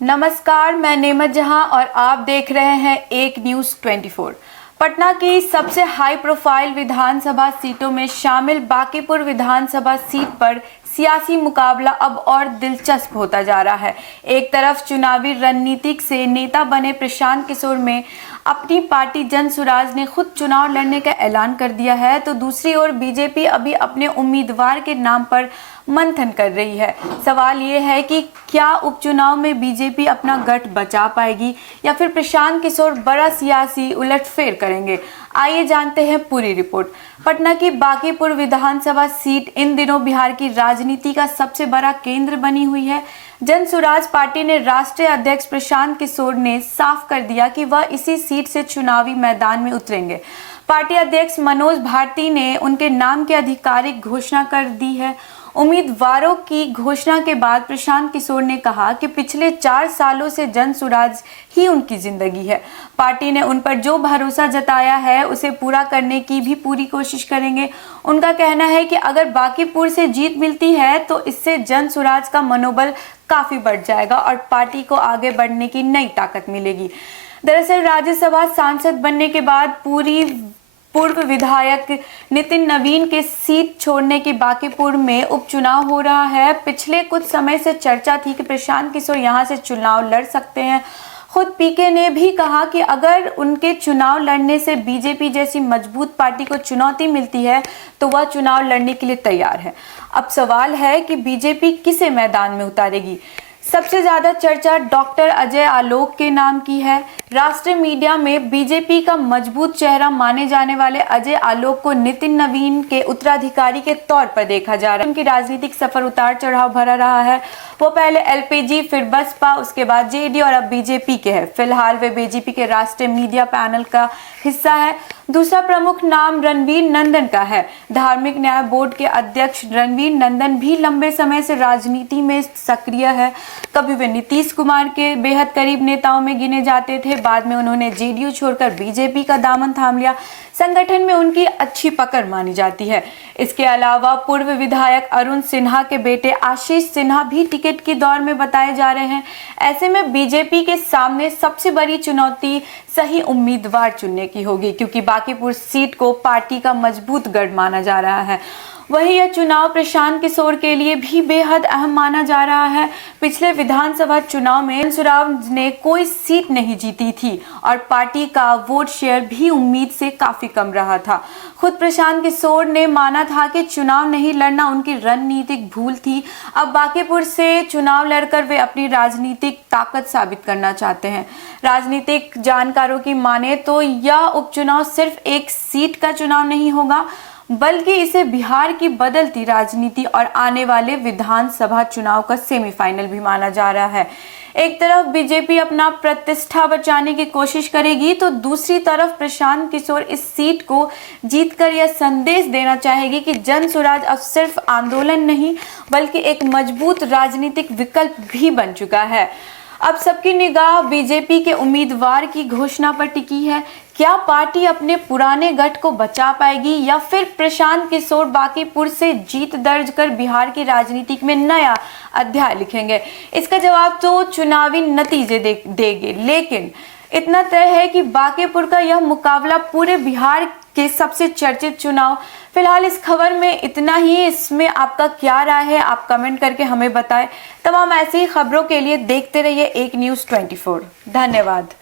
नमस्कार, मैं नेमत जहां और आप देख रहे हैं एक न्यूज़ 24। पटना की सबसे हाई प्रोफाइल विधानसभा सीटों में शामिल बांकीपुर विधानसभा सीट पर सियासी मुकाबला अब और दिलचस्प होता जा रहा है। एक तरफ चुनावी रणनीति से नेता बने प्रशांत किशोर में अपनी पार्टी जनसुराज ने खुद चुनाव लड़ने का ऐलान कर दिया है, तो दूसरी ओर बीजेपी अभी अपने उम्मीदवार के नाम पर मंथन कर रही है। सवाल ये है कि क्या उपचुनाव में बीजेपी अपना गढ़ बचा पाएगी या फिर प्रशांत किशोर बड़ा सियासी उलटफेर करेंगे। आइए जानते हैं पूरी रिपोर्ट। पटना की बांकीपुर विधानसभा सीट इन दिनों बिहार की राजनीति का सबसे बड़ा केंद्र बनी हुई है। जनसुराज पार्टी ने राष्ट्रीय अध्यक्ष प्रशांत किशोर ने साफ कर दिया कि वह इसी सीट से चुनावी मैदान में उतरेंगे। पार्टी अध्यक्ष मनोज भारती ने उनके नाम की आधिकारिक घोषणा कर दी है। उम्मीदवारों की घोषणा के बाद प्रशांत किशोर ने कहा कि पिछले 4 सालों से जनसुराज ही उनकी जिंदगी है। पार्टी ने उन पर जो भरोसा जताया है उसे पूरा करने की भी पूरी कोशिश करेंगे। उनका कहना है कि अगर बांकीपुर से जीत मिलती है तो इससे जनसुराज का मनोबल काफी बढ़ जाएगा और पार्टी को आगे बढ़ने की नई ताकत मिलेगी। दरअसल राज्यसभा सांसद बनने के बाद पूर्व विधायक नितिन नवीन के सीट छोड़ने के बांकीपुर में उपचुनाव हो रहा है। पिछले कुछ समय से चर्चा थी कि प्रशांत किशोर यहां से चुनाव लड़ सकते हैं। खुद पीके ने भी कहा कि अगर उनके चुनाव लड़ने से बीजेपी जैसी मजबूत पार्टी को चुनौती मिलती है तो वह चुनाव लड़ने के लिए तैयार है। अब सवाल है कि बीजेपी किसे मैदान में उतारेगी। सबसे ज्यादा चर्चा डॉक्टर अजय आलोक के नाम की है। राष्ट्रीय मीडिया में बीजेपी का मजबूत चेहरा माने जाने वाले अजय आलोक को नितिन नवीन के उत्तराधिकारी के तौर पर देखा जा रहा है। उनकी राजनीतिक सफर उतार चढ़ाव भरा रहा है। वो पहले एलपीजी, फिर बसपा, उसके बाद जेडी और अब बीजेपी के हैं। फिलहाल वे बीजेपी के राष्ट्रीय मीडिया पैनल का हिस्सा है। दूसरा प्रमुख नाम रणवीर नंदन का है। धार्मिक न्याय बोर्ड के अध्यक्ष रणवीर नंदन भी लंबे समय से राजनीति में सक्रिय है। कभी वे नीतीश कुमार के बेहद करीब नेताओं में गिने जाते थे, बाद में उन्होंने जेडीयू छोड़कर बीजेपी का दामन थाम लिया। संगठन में उनकी अच्छी पकड़ मानी जाती है। इसके अलावा पूर्व विधायक अरुण सिन्हा के बेटे आशीष सिन्हा भी टिकट की दौड़ में बताए जा रहे हैं। ऐसे में बीजेपी के सामने सबसे बड़ी चुनौती सही उम्मीदवार चुनने की होगी, क्योंकि बांकीपुर सीट को पार्टी का मजबूत गढ़ माना जा रहा है। वहीं यह चुनाव प्रशांत किशोर के लिए भी बेहद अहम माना जा रहा है। पिछले विधानसभा चुनाव में जनसुराज ने कोई सीट नहीं जीती थी और पार्टी का वोट शेयर भी उम्मीद से काफी कम रहा था। खुद प्रशांत किशोर ने माना था कि चुनाव नहीं लड़ना उनकी रणनीतिक भूल थी। अब बांकीपुर से चुनाव लड़कर वे अपनी राजनीतिक ताकत साबित करना चाहते हैं। राजनीतिक जानकारों की माने तो यह उपचुनाव सिर्फ एक सीट का चुनाव नहीं होगा, बल्कि इसे बिहार की बदलती राजनीति और आने वाले विधानसभा चुनाव का सेमीफाइनल भी माना जा रहा है। एक तरफ बीजेपी अपना प्रतिष्ठा बचाने की कोशिश करेगी तो दूसरी तरफ प्रशांत किशोर इस सीट को जीतकर यह संदेश देना चाहेगी कि जनसुराज अब सिर्फ आंदोलन नहीं बल्कि एक मजबूत राजनीतिक विकल्प भी बन चुका है। अब सबकी निगाह बीजेपी के उम्मीदवार की घोषणा पर टिकी है। क्या पार्टी अपने पुराने गढ़ को बचा पाएगी या फिर प्रशांत किशोर बांकीपुर से जीत दर्ज कर बिहार की राजनीति में नया अध्याय लिखेंगे? इसका जवाब तो चुनावी नतीजे देंगे, लेकिन इतना तय है कि बांकीपुर का यह मुकाबला पूरे बिहार के सबसे चर्चित चुनाव। फिलहाल इस खबर में इतना ही। इसमें आपका क्या राय है, आप कमेंट करके हमें बताएं। तमाम ऐसी खबरों के लिए देखते रहिए एक न्यूज़ 24। धन्यवाद।